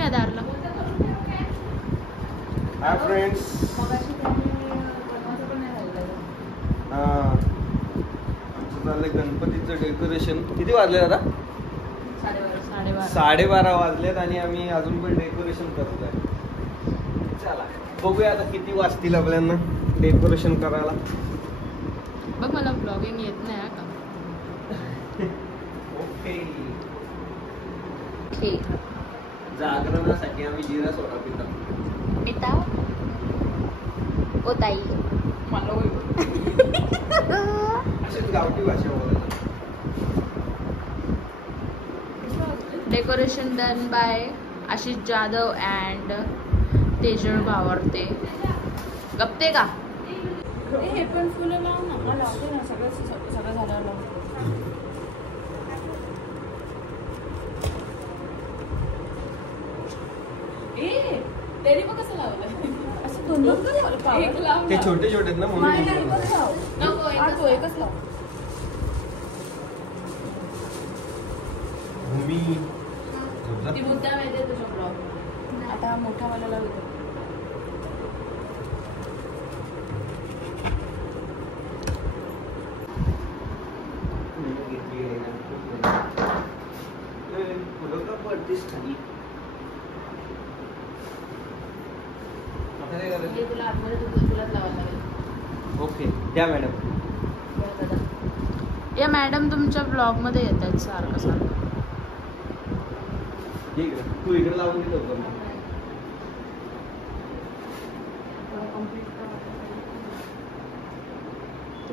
या दारला. Hi friends. आमचं चाललंय गणपतीचं डेकोरेशन. किती वाजले आता? 12:30 वाजलेत आणि आम्ही अजून पण डेकोरेशन करत आहे. चला बघूया आता किती वाजतील आपल्याला डेकोरेशन करायला. बघ मला ब्लॉगिंग येत नाही का. ओके. ओके. जागरणासाठी आम्ही जिरा सोडा पिता. ओ ताई मला अशीच गावठी भाषा बोलायची. Decoration done by Ashish Jadhav and Tejal Bhavarte. गप्ते का? हे पण फुलं लाव ना. मला लावते ना. सगळं झाल्यावर लावते. त्याने मग कसं लावलं असं दोन ते छोटे छोटे ना म्हणून नको एकच लाव. ती मुद्दा माहिती तुझ्या ब्लॉग. आता मोठा वाला लावतो. ओके द्या मॅडम. या मॅडम तुमच्या ब्लॉग मध्ये येत आहेत सारखं. ठीक आहे तू इकडे लावून घेतो.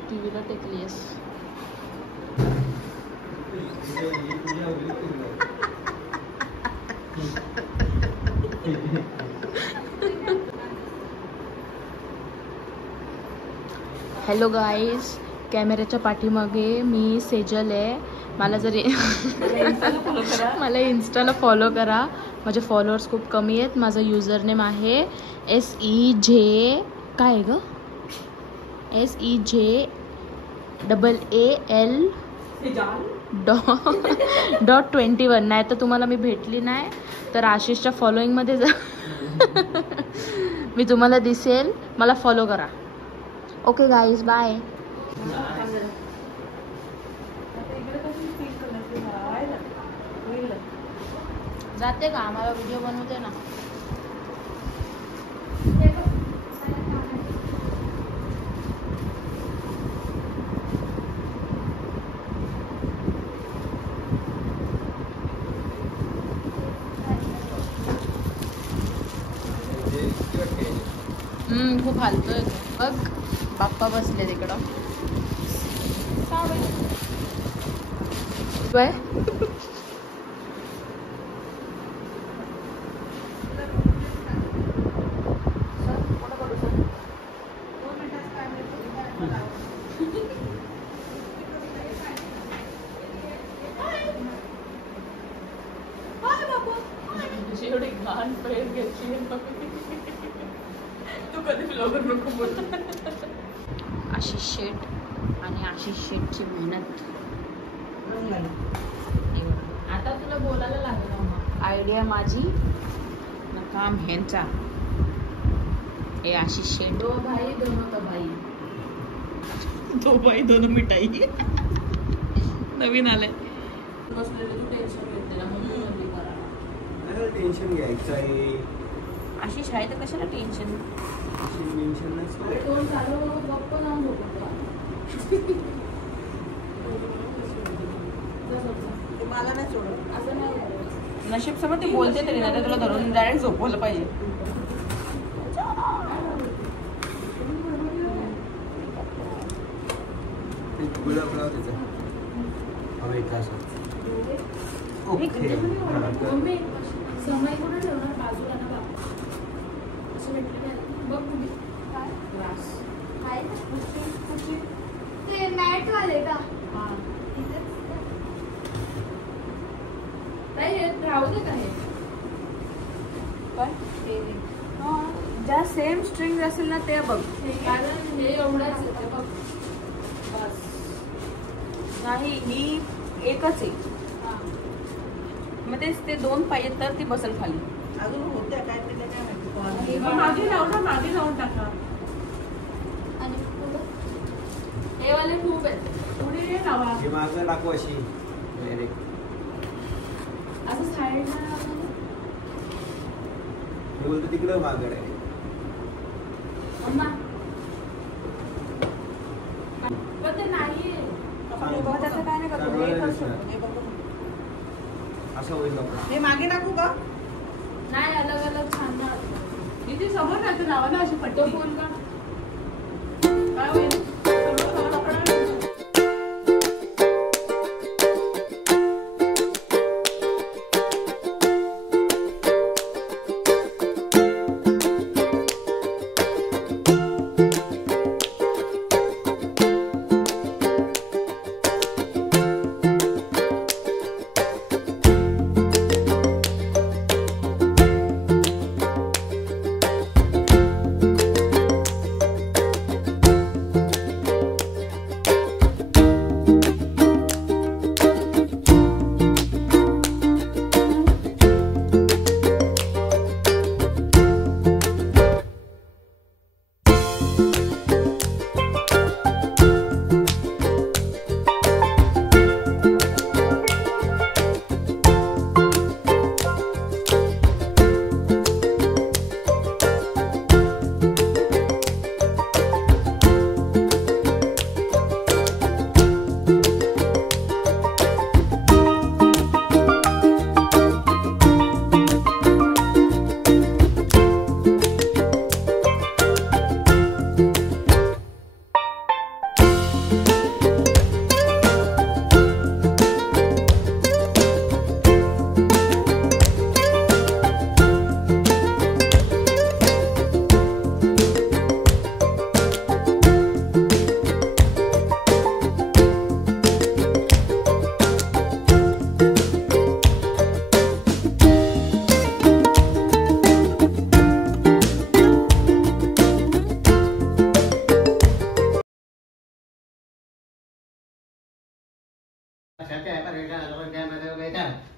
टीव्हीला टेकलीस. Hello guys. कॅमेऱ्याच्या पाठीमागे मी सेजल आहे. मला जरी मला इन्स्टाला फॉलो करा. माझे फॉलोअर्स खूप कमी आहेत. माझं युजर नेम आहे SEJ काय आहे ग SEJAAL.21. नाही तर तुम्हाला मी भेटली नाही तर आशिषच्या फॉलोईंगमध्ये जा. मी तुम्हाला दिसेल. मला फॉलो करा. Okay guys bye. जाते का? आम्हाला व्हिडिओ बनवते ना. खूप हालतोय. बघ बाप्पा बसले तिकडं. बाय. एवढी घाण प्रेस घेतली तू कधी ब्लॉगर नको बोल. आशिष शेठ आणि आशिष शेठची मेहनत. आता तुला बोलायला लागलं. आयडिया माझी ना काम ह्यांचा. हे आशिष शेठ. दो भाई दोनों का भाई. दो भाई दोनों मिठाई. नवीन आलंय. बसलेलं तू टेन्शन घेते ना. टेन्शन घ्यायचं आहे. आशिष आहे तर कशाला टेन्शन. टेन्शन नाही. मला नाही सोडत. असं नाही. नशीब समज ते बोलते तरी नाही तर तुला धरून डायरेक्ट झोपवलं पाहिजे. गुलाब लाव त्याचा. ओके. समय कुठे ठेवणार बाजूला ना बाबा. असं भेटले बघ तुम्ही काय ते मॅट वाले का. राहू दे का हे काय ज्या सेम स्ट्रिंग असेल ना ते बघ. कारण हे एवढंच बघ. बस नाही ही एकच आहे. मग तेच ते दोन पाहिजे तर ती बसेल खाली. अजून होत्या काय ते काय माहिती हे कोणाला. मागे मागे लावून टाका. आणि पुढं? हे वाले खूप आहेत. पुढे हे लावा. हे मागं टाकू अशी डायरेक्ट. असं साईडला मी बोलतो तिकडं मागं डायरेक्ट. अम्मा पण ते नाहीये. आपण बघत असं काय नाही करतो. हे करू शकतो. हे बघू. असं होईल नको. हे मागे टाकू का? नाही अलग अलग छान नाही वाटत. इथे समोर नाही तर लावा ना अशी तो पट्टी. फुल का काय होईल? समोर पडा.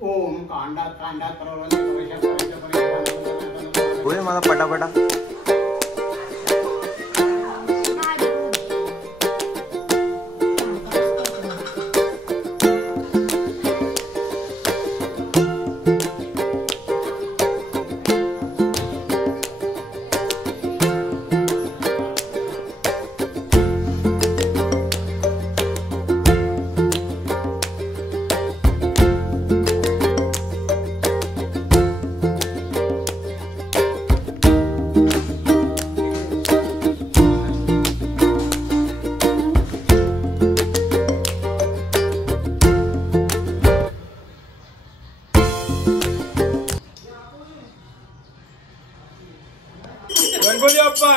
ओम कांडात कांडात होय मला पटापटा. गणपती बाप्पा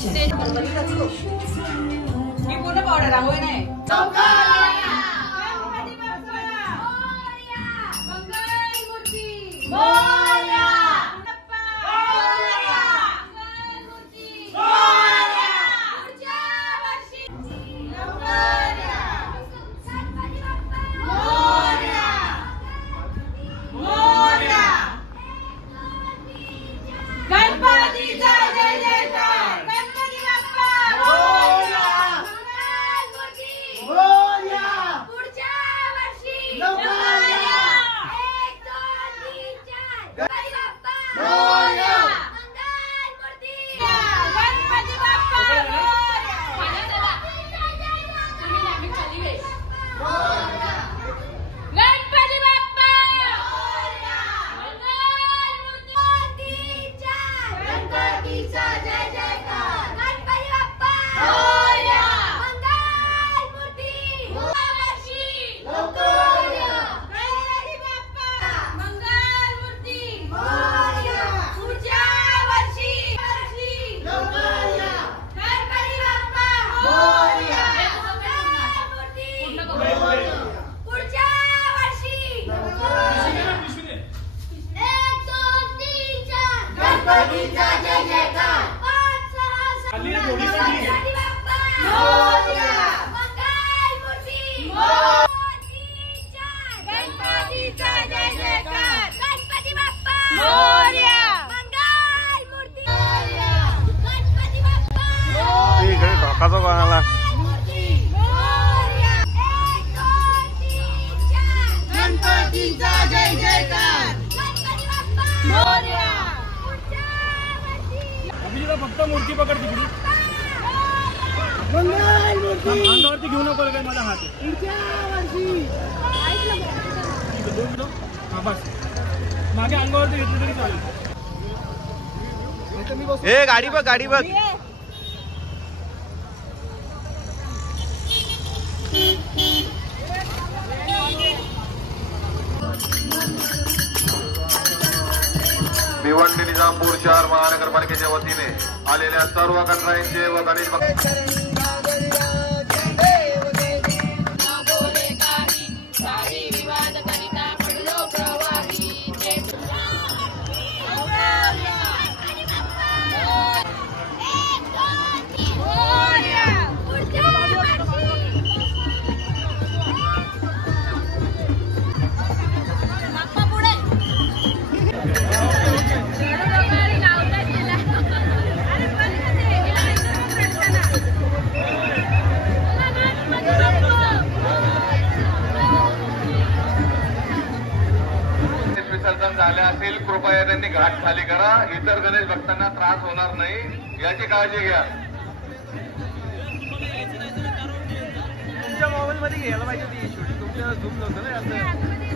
ही पूर्ण पावडर रांगोळी नाही. फक्त मूर्ती पकड तिकडी अंगावरती घेऊ नको काय माझा हात हा बस मागे अंगावरती घेतली तरी चालेल. हे गाडी बघ गाडी बघ. भिवंडी निजामपूर शहर महानगरपालिकेच्या वतीने आलेल्या सर्व गणरायांचे व गणेश विसर्जन झाले असेल कृपया त्यांनी घाट खाली करा. इतर गणेश भक्तांना त्रास होणार नाही याची काळजी घ्या. तुमच्या मोबाईल मध्ये घ्यायला पाहिजे ती तुमच्या झूम नव्हतं ना.